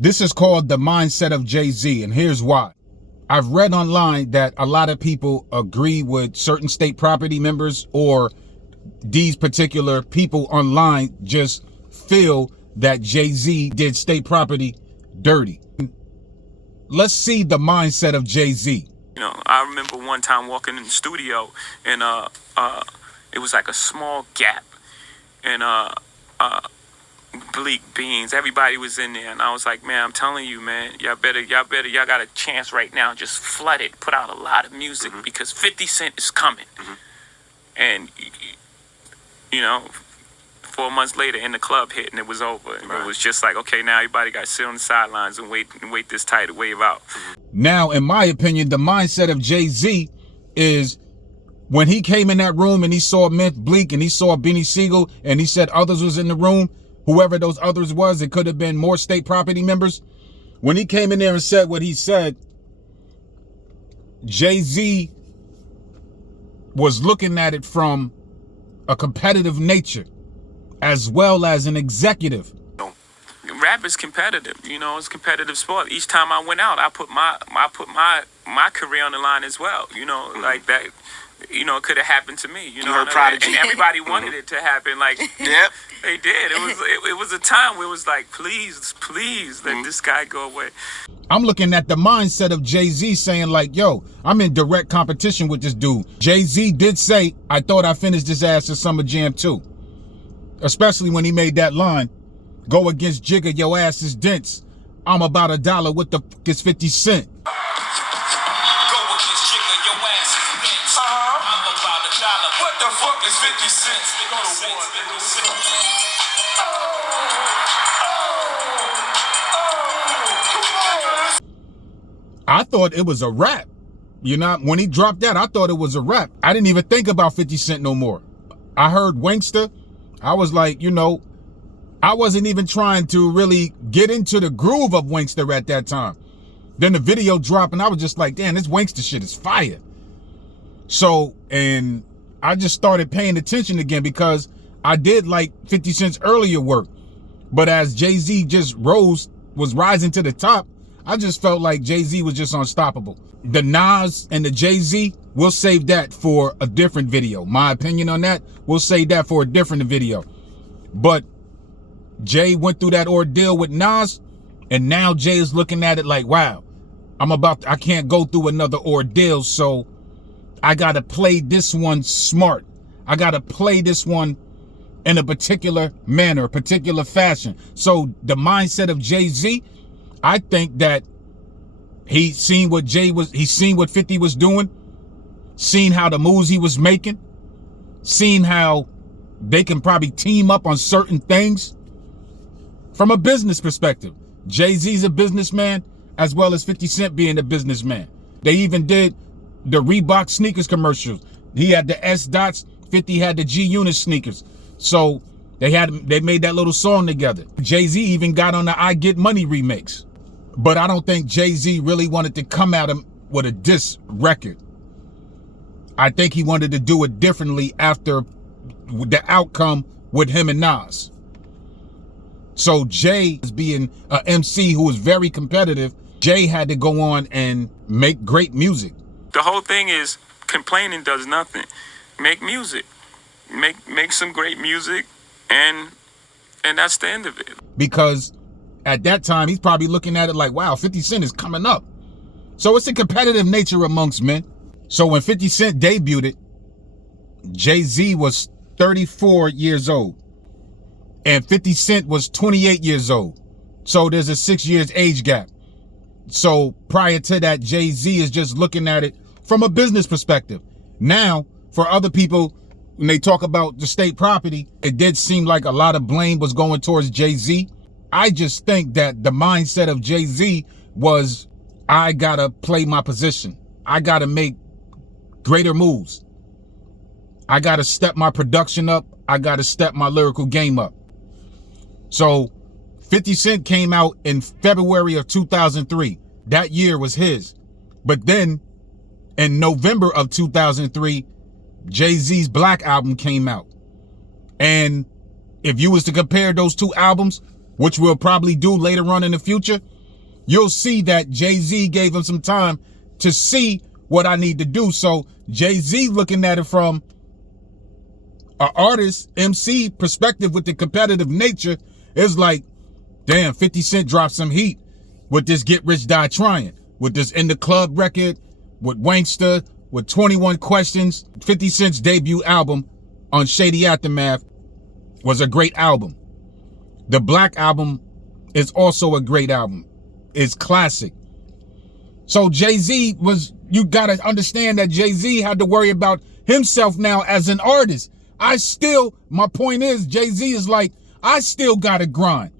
This is called the mindset of JayZ, and here's why. I've read online that a lot of people agree with certain state property members, or these particular people online just feel that JayZ did state property dirty. Let's see the mindset of JayZ. You know, I remember one time walking in the studio and it was like a small gap, and bleak beans, everybody was in there, and I was like, man, I'm telling you, man, y'all got a chance right now. Just flood it, put out a lot of music, because 50 Cent is coming. And you know, 4 months later, in the club hit, and it was over. And it was just like, okay, now everybody got to sit on the sidelines and wait this tide wave out. Now, in my opinion, the mindset of JayZ is when he came in that room and he saw Myth Bleak and he saw Beanie Siegel and he said others was in the room, whoever those others was, it could have been more state property members. When he came in there and said what he said, JayZ was looking at it from a competitive nature as well as an executive. Rap is competitive, you know, it's competitive sport. Each time I went out, I put my career on the line as well, you know, like that, you know, it could have happened to me, you know, and everybody wanted it to happen, like, Yep. They did. It was a time where it was like, please let this guy go away. I'm looking at the mindset of JayZ saying like, yo, I'm in direct competition with this dude. JayZ did say, I thought I finished his ass at Summer Jam 2. Especially when he made that line, go against Jigga, your ass is dense. I'm about $1, what the fuck is 50 Cent? Go against Jigga, your ass is dense. I'm about $1, what the fuck is 50 cents? I thought it was a rap. You know, when he dropped that, I thought it was a rap. I didn't even think about 50 Cent no more. I heard Wankster. I was like, you know, I wasn't even trying to really get into the groove of Wankster at that time. Then the video dropped and I was just like, damn, this Wankster shit is fire. So, and I just started paying attention again because I did like 50 Cent's earlier work. But as JayZ just was rising to the top, I just felt like JayZ was just unstoppable. The Nas and the JayZ, we'll save that for a different video. My opinion on that, we'll save that for a different video. But Jay went through that ordeal with Nas, and now Jay is looking at it like, wow, I can't go through another ordeal, so I gotta play this one smart. I gotta play this one in a particular manner, a particular fashion. So the mindset of JayZ, I think that he seen what 50 was doing, seen how the moves he was making, seen how they can probably team up on certain things. From a business perspective, JayZ's a businessman as well as 50 Cent being a businessman. They even did the Reebok sneakers commercials. He had the S dots, 50 had the G Unit sneakers. So they made that little song together. JayZ even got on the I Get Money remix. But I don't think JayZ really wanted to come at him with a diss record. I think he wanted to do it differently after the outcome with him and Nas. So Jay, being an MC who was very competitive, Jay had to go on and make great music. The whole thing is complaining does nothing. Make music. Make some great music, and that's the end of it. Because at that time, he's probably looking at it like, wow, 50 Cent is coming up. So it's a competitive nature amongst men. So when 50 Cent debuted, JayZ was 34 years old. And 50 Cent was 28 years old. So there's a 6 years age gap. So prior to that, JayZ is just looking at it from a business perspective. Now, for other people, when they talk about the state property, it did seem like a lot of blame was going towards JayZ. I just think that the mindset of JayZ was, I gotta play my position. I gotta make greater moves. I gotta step my production up. I gotta step my lyrical game up. So 50 Cent came out in February of 2003. That year was his. But then in November of 2003, JayZ's Black album came out. And if you was to compare those two albums, which we'll probably do later on in the future, you'll see that JayZ gave him some time to see what I need to do. So JayZ looking at it from an artist, MC perspective with the competitive nature is like, damn, 50 Cent dropped some heat with this Get Rich Die Trying, with this In the Club record, with Wankster, with 21 Questions. 50 Cent's debut album on Shady Aftermath was a great album. The Black album is also a great album. It's classic. So JayZ was, you gotta understand that JayZ had to worry about himself now as an artist. My point is, JayZ is like, I still gotta grind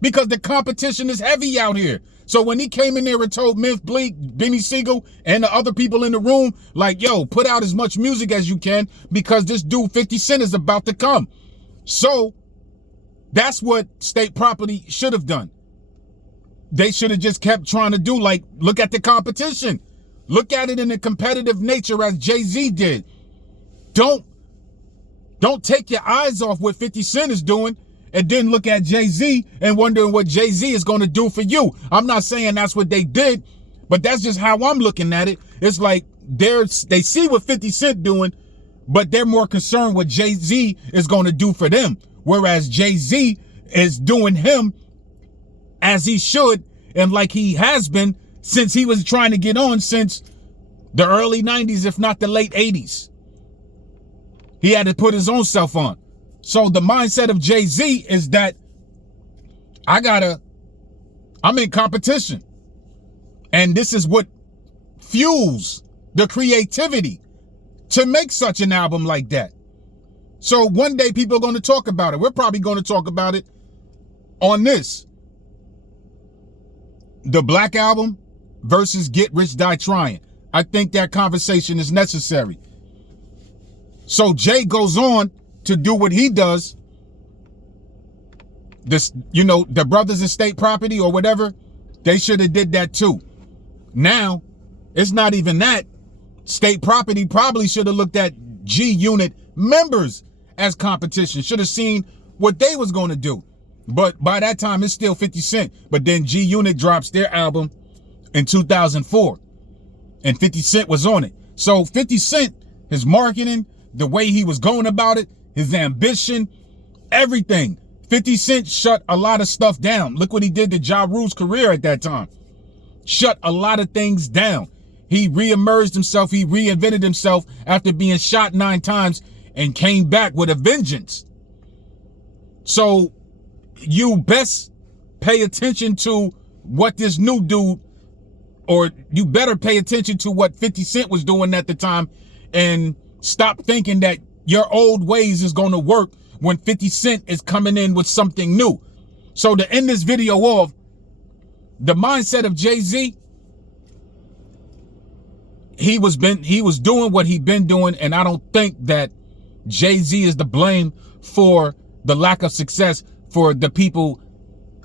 because the competition is heavy out here. So when he came in there and told Myth Bleak, Benny Siegel, and the other people in the room, like, yo, put out as much music as you can because this dude 50 Cent is about to come. So that's what State Property should have done. They should have just kept trying to do, like, look at the competition. Look at it in a competitive nature as JayZ did. Don't take your eyes off what 50 Cent is doing and then look at JayZ and wondering what JayZ is going to do for you. I'm not saying that's what they did, but that's just how I'm looking at it. It's like they see what 50 Cent doing, but they're more concerned what JayZ is going to do for them. Whereas JayZ is doing him as he should and like he has been since he was trying to get on since the early 90s, if not the late 80s. He had to put his own self on. So the mindset of JayZ is that I'm in competition. And this is what fuels the creativity to make such an album like that. So one day people are going to talk about it. We're probably going to talk about it on this. The Black album versus Get Rich Die Trying. I think that conversation is necessary. So Jay goes on to do what he does. This, the brothers in State Property or whatever, they should have did that too. Now, it's not even that. State Property probably should have looked at G Unit members as competition. Should have seen what they was going to do. But by that time, it's still 50 Cent. But then G Unit drops their album in 2004. And 50 Cent was on it. So 50 Cent, his marketing, the way he was going about it, his ambition, everything. 50 Cent shut a lot of stuff down. Look what he did to Ja Rule's career at that time. Shut a lot of things down. He reemerged himself. He reinvented himself after being shot 9 times and came back with a vengeance. So you best pay attention to what this new dude, or you better pay attention to what 50 Cent was doing at the time and stop thinking that your old ways is going to work when 50 Cent is coming in with something new. So to end this video off, the mindset of JayZ, he was doing what he'd been doing, and I don't think that JayZ is to blame for the lack of success for the people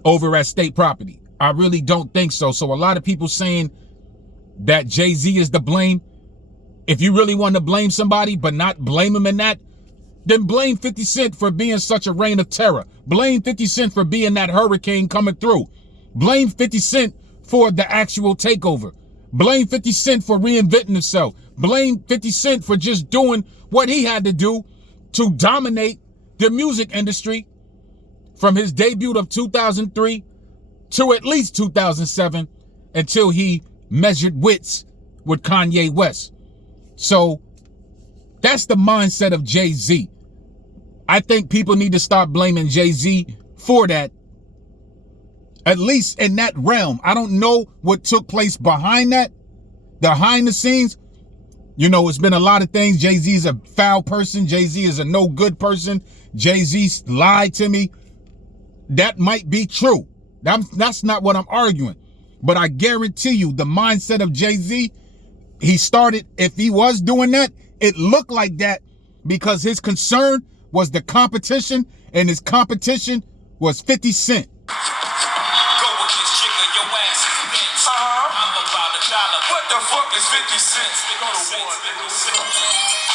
over at State Property. I really don't think so. So a lot of people saying that JayZ is to blame. If you really want to blame somebody but not blame him in that, then blame 50 Cent for being such a reign of terror. Blame 50 Cent for being that hurricane coming through. Blame 50 Cent for the actual takeover. Blame 50 Cent for reinventing himself. Blame 50 Cent for just doing what he had to do to dominate the music industry from his debut of 2003 to at least 2007 until he measured wits with Kanye West. So that's the mindset of JayZ. I think people need to start blaming JayZ for that, at least in that realm. I don't know what took place behind that, behind the scenes. It's been a lot of things. JayZ is a foul person. JayZ is a no good person. JayZ lied to me. That might be true. That's not what I'm arguing. But I guarantee you the mindset of JayZ, he started, if he was doing that, it looked like that because his concern was the competition, and his competition was 50 Cent. Go against chicken, your ass is bitch. I'm about $1. What the fuck is 50 cents? 50 cents.